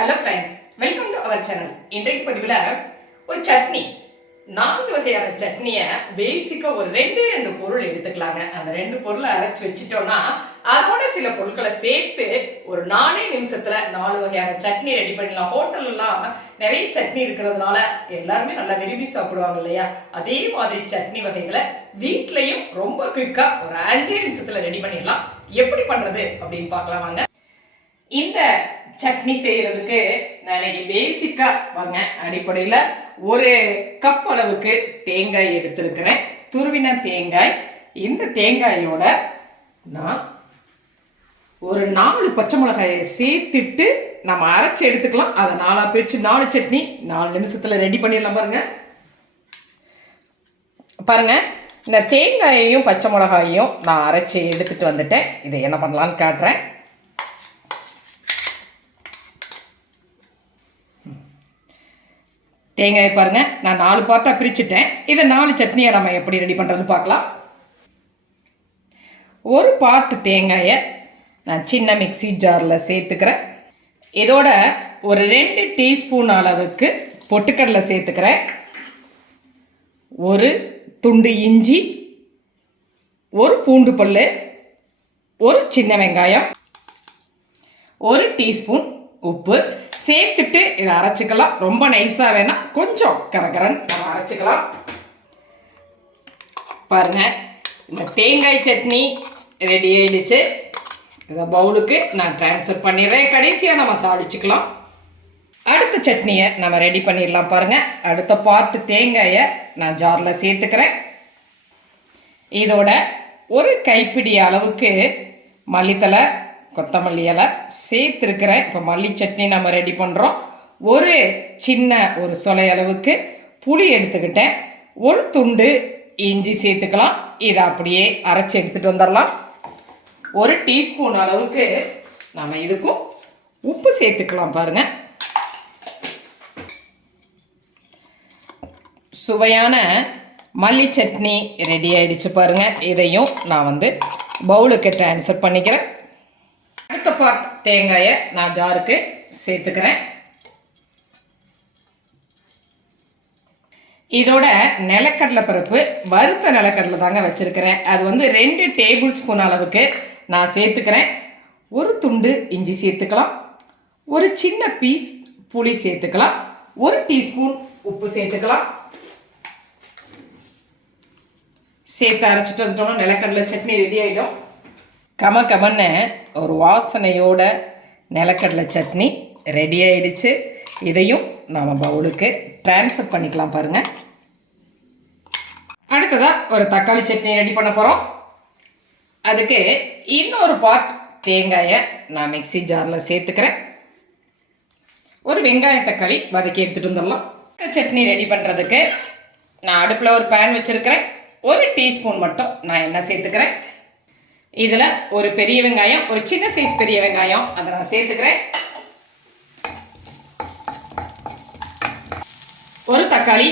Hello friends welcome to our channel இன்றைக்கு பதிவில் ஒரு சட்னி. நான்கு வகையான சட்னியை பேசிக்காக ஒரு ரெண்டே ரெண்டு பொருள் எடுத்துக்கலாங்க. அந்த ரெண்டு பொருளை அரைச்சி வச்சிட்டோம்னா அதோட சில பொருட்களை சேர்த்து ஒரு நாலே நிமிஷத்தில் நாலு வகையான சட்னி ரெடி பண்ணிடலாம். ஹோட்டல்லாம் நிறைய சட்னி இருக்கிறதுனால எல்லாருமே நல்லா விரும்பி சாப்பிடுவாங்க இல்லையா? அதே மாதிரி சட்னி வகைகளை வீட்லேயும் ரொம்ப குயிக்காக ஒரு அஞ்சே நிமிஷத்தில் ரெடி பண்ணிடலாம். எப்படி பண்ணுறது அப்படின்னு பார்க்கலாம் வாங்க. இந்த சட்னி செய்யறதுக்கு நான் இன்னைக்கு பேசிக்கா வாங்க. அடிப்படையில் ஒரு கப் அளவுக்கு தேங்காய் எடுத்திருக்கிறேன். துருவின தேங்காய். இந்த தேங்காயோட நான் ஒரு நாலு பச்சை மிளகாயை சேர்த்துட்டு நம்ம அரைச்சி எடுத்துக்கலாம். அதை நாலா பிரித்து நாலு சட்னி நாலு நிமிஷத்தில் ரெடி பண்ணிடலாம் பாருங்க. பாருங்க இந்த தேங்காயையும் பச்சை மிளகாயையும் நான் அரைச்சி எடுத்துட்டு வந்துட்டேன். இதை என்ன பண்ணலான்னு காட்டுறேன். தேங்காயை பாருங்கள் நான் நாலு பார்ட்டாக பிரிச்சுட்டேன். இதை நாலு சட்னியை நம்ம எப்படி ரெடி பண்ணுறதுன்னு பார்க்கலாம். ஒரு பார்ட்டு தேங்காயை நான் சின்ன மிக்ஸி ஜாரில் சேர்த்துக்கிறேன். இதோட ஒரு ரெண்டு டீஸ்பூன் அளவுக்கு பொட்டுக்கடலை சேர்த்துக்கிறேன். ஒரு துண்டு இஞ்சி ஒரு பூண்டு பல் ஒரு சின்ன வெங்காயம் ஒரு டீஸ்பூன் உப்பு சேர்த்துட்டு இதை அரைச்சிக்கலாம். ரொம்ப நைஸாக வேணாம் கொஞ்சம் கரகரன் நம்ம அரைச்சிக்கலாம். பாருங்கள் இந்த தேங்காய் சட்னி ரெடி ஆயிடுச்சு. இதை பவுலுக்கு நான் ட்ரான்ஸ்ஃபர் பண்ணிடுறேன். கடைசியாக நம்ம தாளிச்சுக்கலாம். அடுத்த சட்னியை நம்ம ரெடி பண்ணிடலாம் பாருங்கள் அடுத்த பார்ட்டு தேங்காயை நான் ஜாரில் சேர்த்துக்கிறேன். இதோட ஒரு கைப்பிடி அளவுக்கு மல்லித்தலை கொத்தமல்லி இலை சேர்த்துருக்கிறேன். இப்போ மல்லி சட்னி நம்ம ரெடி பண்ணுறோம் ஒரு சின்ன ஒரு சொலை அளவுக்கு புளி எடுத்துக்கிட்டேன். ஒரு துண்டு இஞ்சி சேர்த்துக்கலாம். இதை அப்படியே அரைச்சி எடுத்துகிட்டு வந்துடலாம். ஒரு டீஸ்பூன் அளவுக்கு நம்ம இதுக்கும் உப்பு சேர்த்துக்கலாம் பாருங்கள் சுவையான மல்லி சட்னி ரெடி ஆயிடுச்சு பாருங்கள் இதையும் நான் வந்து பவுலுக்கு ட்ரான்ஸ்ஃபர் பண்ணிக்கிறேன். அடுத்த பார்ட் தேங்காயை நான் ஜாருக்கு சேர்த்துக்கிறேன். இதோட நிலக்கடலை பருப்பு வறுத்த நிலக்கடலை தாங்க வச்சுருக்கிறேன். அது வந்து ரெண்டு டேபிள் ஸ்பூன் அளவுக்கு நான் சேர்த்துக்கிறேன். ஒரு துண்டு இஞ்சி சேர்த்துக்கலாம். ஒரு சின்ன பீஸ் புளி சேர்த்துக்கலாம். ஒரு டீஸ்பூன் உப்பு சேர்த்துக்கலாம். சேர்த்து அரைச்சிட்டு வந்துட்டோம்னா நிலக்கடலை சட்னி ரெடி ஆகிடும் கம கமன்னு ஒரு வாசனையோட நிலக்கடலை சட்னி ரெடி ஆயிடுச்சு. இதையும் நாம் பவுலுக்கு ட்ரான்ஸ்ஃபர் பண்ணிக்கலாம் பாருங்கள் அடுத்ததாக ஒரு தக்காளி சட்னி ரெடி பண்ண போகிறோம் அதுக்கு இன்னொரு பார்ட் தேங்காயை நான் மிக்ஸி ஜாரில் சேர்த்துக்கிறேன். ஒரு வெங்காய தக்காளி வதக்கி எடுத்துகிட்டு வந்துடலாம். சட்னி ரெடி பண்ணுறதுக்கு நான் அடுப்பில் ஒரு பேன் வச்சுருக்கிறேன். ஒரு டீஸ்பூன் மட்டும் நான் என்ன சேர்த்துக்கிறேன். இதில் ஒரு பெரிய வெங்காயம் ஒரு சின்ன சைஸ் பெரிய வெங்காயம். அதை நான் சேர்த்துக்கிறேன். ஒரு தக்காளி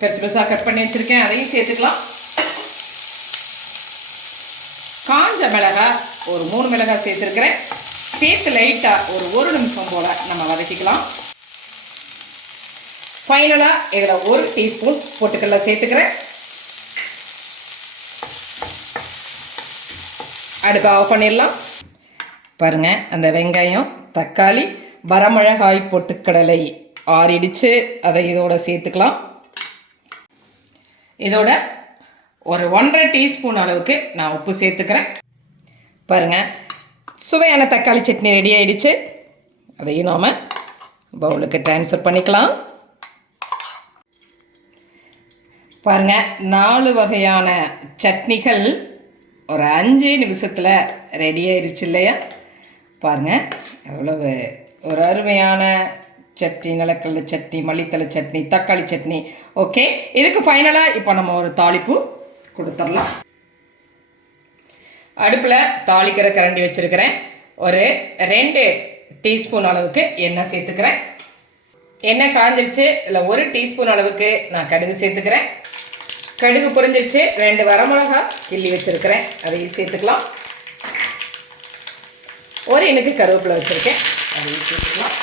பெருசு பெருசாக கட் பண்ணி வச்சுருக்கேன். அதையும் சேர்த்துக்கலாம். காஞ்ச மிளகாய் ஒரு மூணு மிளகாய் சேர்த்துருக்கிறேன். சேர்த்து லைட்டாக ஒரு ஒரு நிமிஷம் போல் நம்ம வதக்கிக்கலாம். ஃபைனலாக இதில் ஒரு டீஸ்பூன் பொட்டுக்கடலை சேர்த்துக்கிறேன். அடுப்பை ஆஃப் பண்ணிடலாம். பாருங்கள் அந்த வெங்காயம் தக்காளி வரமிளகாய் பொட்டுக்கடலை ஆறிடிச்சு. அதை இதோட சேர்த்துக்கலாம். இதோட ஒரு ஒன்றரை டீஸ்பூன் அளவுக்கு நான் உப்பு சேர்த்துக்கிறேன். பாருங்கள் சுவையான தக்காளி சட்னி ரெடி ஆகிடுச்சு அதையும் நாம் பவுலுக்கு ட்ரான்ஸ்ஃபர் பண்ணிக்கலாம். பாருங்கள் நாலு வகையான சட்னிகள் ஒரு அஞ்சு நிமிஷத்தில் ரெடி ஆயிடுச்சு இல்லையா? பாருங்கள் எவ்வளவு ஒரு அருமையான சட்னி நிலக்கடலை சட்னி மல்லித்தலை சட்னி தக்காளி சட்னி. ஓகே இதுக்கு ஃபைனலாக இப்போ நம்ம ஒரு தாளிப்பு கொடுத்துடலாம். அடுப்பில் தாளிக்கிற கரண்டி வச்சுருக்கிறேன். ஒரு ரெண்டு டீஸ்பூன் அளவுக்கு எண்ணெய் சேர்த்துக்கிறேன். எண்ணெய் காஞ்சிருச்சு இல்லை ஒரு டீஸ்பூன் அளவுக்கு நான் கடுகு சேர்த்துக்கிறேன். கடுகு பொரிஞ்சிருச்சு. ரெண்டு வரமிளகாய் கிள்ளி வச்சுருக்கிறேன். அதையும் சேர்த்துக்கலாம். ஒரு எனக்கு கருவேப்பிலை வச்சுருக்கேன். அதையும் சேர்த்துக்கலாம்.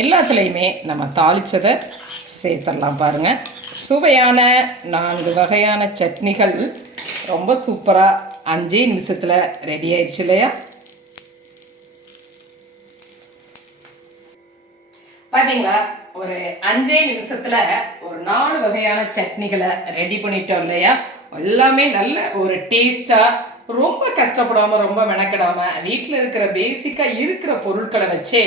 எல்லாத்துலேயுமே நம்ம தாளித்ததை சேர்த்துடலாம் பாருங்கள் சுவையான நான்கு வகையான சட்னிகள். ரொம்ப சூப்பராக அஞ்சே நிமிஷத்தில் ரெடி ஆயிடுச்சு இல்லையா? பார்த்தீங்களா ஒரு அஞ்சே நிமிஷத்தில் ஒரு நாலு வகையான சட்னிகளை ரெடி பண்ணிட்டோம் இல்லையா? எல்லாமே நல்ல ஒரு டேஸ்ட்டாக ரொம்ப கஷ்டப்படாமல் ரொம்ப மெனக்கிடாமல் வீட்டில் இருக்கிற பேசிக்காக இருக்கிற பொருட்களை வச்சே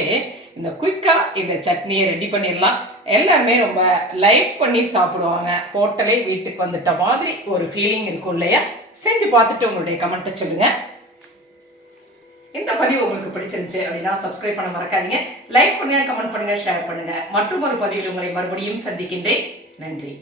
இந்த குயிக்காக இந்த சட்னியை ரெடி பண்ணிடலாம். எல்லாருமே ரொம்ப லைக் பண்ணி சாப்பிடுவாங்க. ஹோட்டலே வீட்டுக்கு வந்துட்ட மாதிரி ஒரு ஃபீலிங் இருக்கும் இல்லையா? செஞ்சு பார்த்துட்டு உங்களுடைய கமெண்ட்டை சொல்லுங்கள் இந்த பதிவு உங்களுக்கு பிடிச்சிருந்துச்சு அப்படின்னா சப்ஸ்கிரைப் பண்ண மறக்காதீங்க. லைக் பண்ணுங்க கமெண்ட் பண்ணுங்க ஷேர் பண்ணுங்க. மற்றும் ஒரு பதிவில் உங்களை மறுபடியும் சந்திக்கின்றேன். நன்றி.